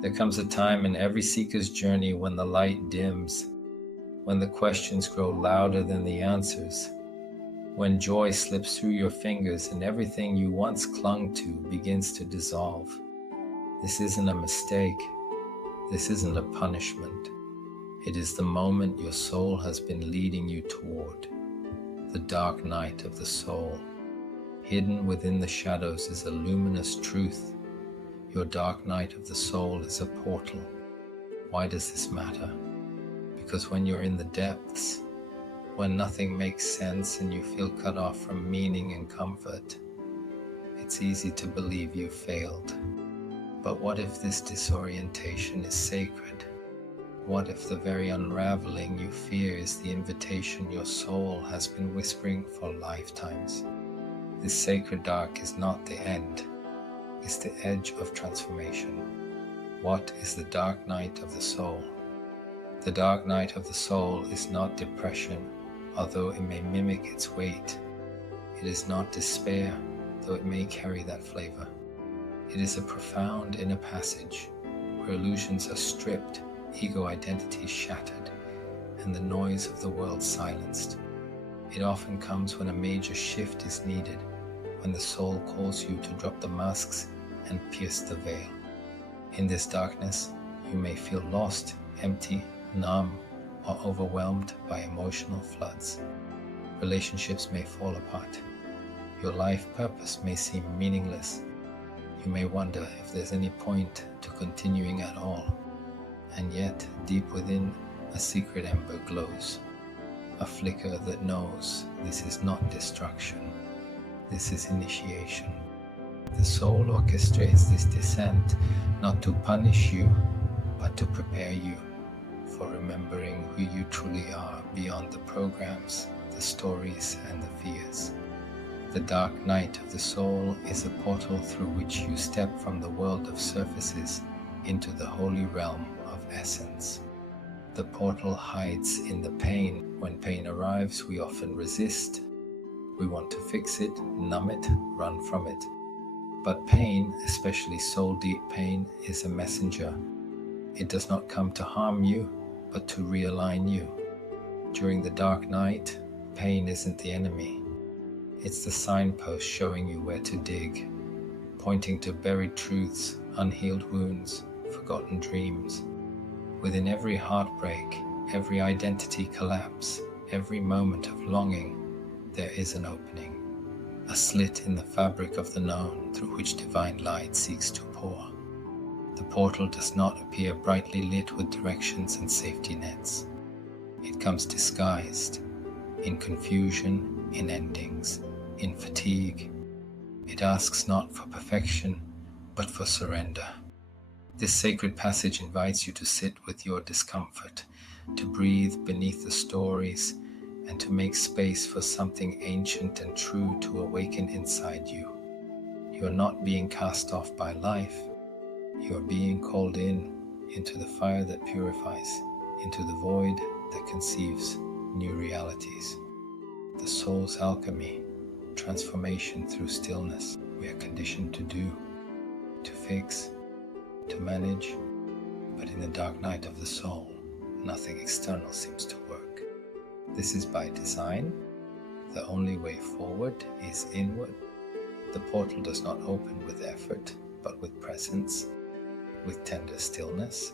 There comes a time in every seeker's journey when the light dims, when the questions grow louder than the answers, when joy slips through your fingers and everything you once clung to begins to dissolve. This isn't a mistake. This isn't a punishment. It is the moment your soul has been leading you toward, the dark night of the soul. Hidden within the shadows is a luminous truth. Your dark night of the soul is a portal. Why does this matter? Because when you're in the depths, when nothing makes sense and you feel cut off from meaning and comfort, it's easy to believe you failed. But what if this disorientation is sacred? What if the very unraveling you fear is the invitation your soul has been whispering for lifetimes? This sacred dark is not the end. It's the edge of transformation. What is the dark night of the soul? The dark night of the soul is not depression, although it may mimic its weight. It is not despair, though it may carry that flavor. It is a profound inner passage where illusions are stripped, ego identities shattered, and the noise of the world silenced. It often comes when a major shift is needed, when the soul calls you to drop the masks and pierce the veil. In this darkness, you may feel lost, empty, numb, or overwhelmed by emotional floods. Relationships may fall apart. Your life purpose may seem meaningless. You may wonder if there's any point to continuing at all. And yet, deep within, a secret ember glows. A flicker that knows this is not destruction. This is initiation. The soul orchestrates this descent not to punish you, but to prepare you for remembering who you truly are beyond the programs, the stories, and the fears. The dark night of the soul is a portal through which you step from the world of surfaces into the holy realm of essence. The portal hides in the pain. When pain arrives, we often resist. We want to fix it, numb it, run from it. But pain, especially soul-deep pain, is a messenger. It does not come to harm you, but to realign you. During the dark night, pain isn't the enemy. It's the signpost showing you where to dig, pointing to buried truths, unhealed wounds, forgotten dreams. Within every heartbreak, every identity collapse, every moment of longing, there is an opening, a slit in the fabric of the known through which divine light seeks to pour. The portal does not appear brightly lit with directions and safety nets. It comes disguised, in confusion, in endings, in fatigue. It asks not for perfection, but for surrender. This sacred passage invites you to sit with your discomfort, to breathe beneath the stories, and to make space for something ancient and true to awaken inside you. You are not being cast off by life. You are being called into the fire that purifies, into the void that conceives new realities. The soul's alchemy, transformation through stillness, we are conditioned to do, to fix, to manage, but in the dark night of the soul, nothing external seems to work. This is by design. The only way forward is inward. The portal does not open with effort, but with presence, with tender stillness,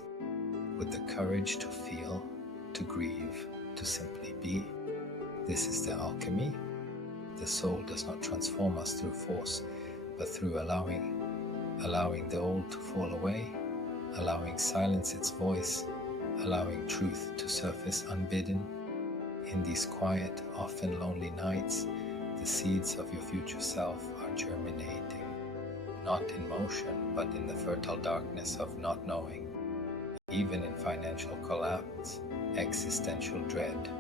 with the courage to feel, to grieve, to simply be. This is the alchemy. The soul does not transform us through force, but through allowing the old to fall away, allowing silence its voice, allowing truth to surface unbidden. In these quiet, often lonely nights, the seeds of your future self are germinating, not in motion, but in the fertile darkness of not knowing. Even in financial collapse, existential dread,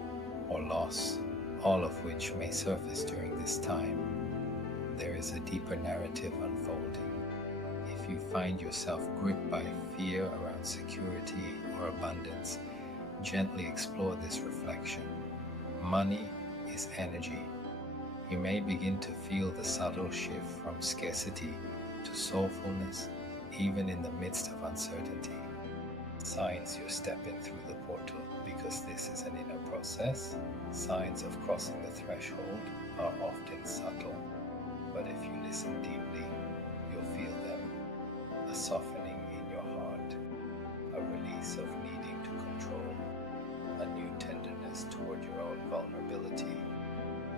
or loss, all of which may surface during this time, there is a deeper narrative unfolding. If you find yourself gripped by fear around security or abundance, gently explore this reflection. Money is energy. You may begin to feel the subtle shift from scarcity to soulfulness, even in the midst of uncertainty. signs you're stepping through the portal, because this is an inner process. Signs of crossing the threshold are often subtle, but if you listen deeply, you'll feel them. A softening in your heart, a release of needing to control, a new tenderness toward your own vulnerability,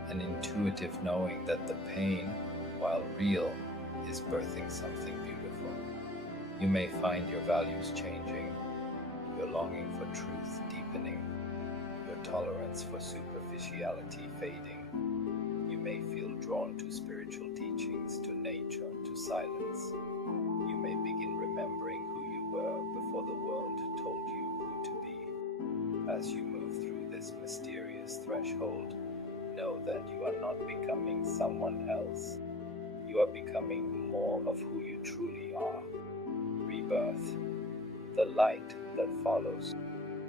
an intuitive knowing that the pain, while real, is birthing something beautiful. You may find your values changing, your longing for truth deepening, your tolerance for superficiality fading. You may feel drawn to spiritual teachings, to nature, to silence. You may begin remembering who you were before the world told you who to be. As you move through this mysterious threshold, know that you are not becoming someone else. You are becoming more of who you truly are. Rebirth, the light that follows.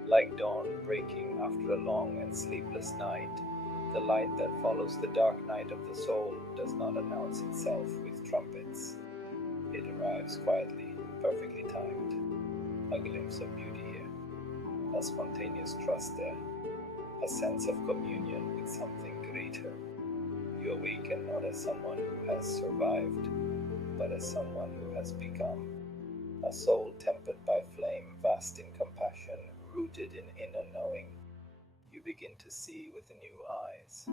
Like dawn breaking after a long and sleepless night, the light that follows the dark night of the soul does not announce itself with trumpets. It arrives quietly, perfectly timed. A glimpse of beauty here, a spontaneous trust there, a sense of communion with something greater. You awaken not as someone who has survived, but as someone who has become. A soul tempered by flame, vast in compassion, rooted in inner knowing. You begin to see with new eyes.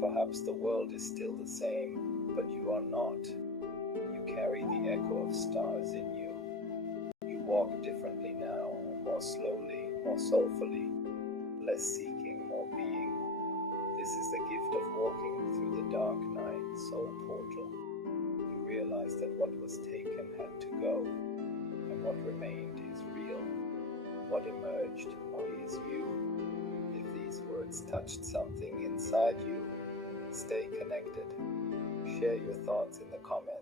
Perhaps the world is still the same, but you are not. You carry the echo of stars in you. You walk differently now, more slowly, more soulfully, less seeking, more being. This is the gift of walking through the dark night soul portal. You realize that what was taken had to go, and what remained is real. What emerged is you. If these words touched something inside you, stay connected. Share your thoughts in the comments.